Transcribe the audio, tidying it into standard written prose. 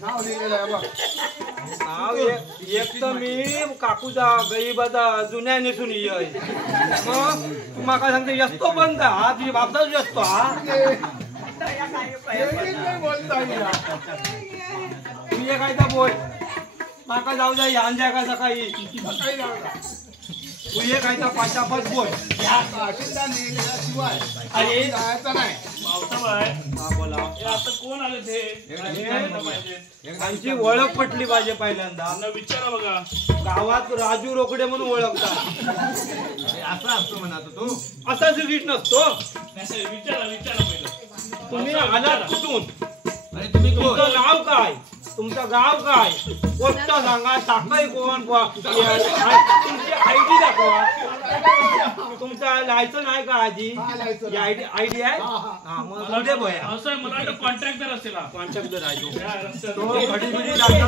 नाव लिहिलेलं नाव एक तर मी काकूचा गरीबाचा जुन्या नेसून येय मग तू माका सांगते यस्तो बंद हा तुझ्या बापचाच असतो हा तुझे काय तर बोल माका जाऊ जाई अंजा का सकाळी तुझे काय तर पाचापच बोल अरे बोला आता कोण आले ते आमची ओळख पटली पाहिजे पहिल्यांदा विचारा बघा गावात राजू रोकडे म्हणून ओळखतात असं असतो म्हणा तू असा जिगीट नसतो विचारा पहिलं तुम्ही आलात कुठून अरे तुम्ही तुमचं नाव काय तुमचं गाव काय गोष्ट सांगा टाकाय कोण तुमची आयडी दाखवा तुमचा लायसन आहे का आधी आयडी आहे हा मग मला वाटतं कॉन्ट्रॅक्टर असेल कॉन्ट्रॅक्टर आहे तो तो घडी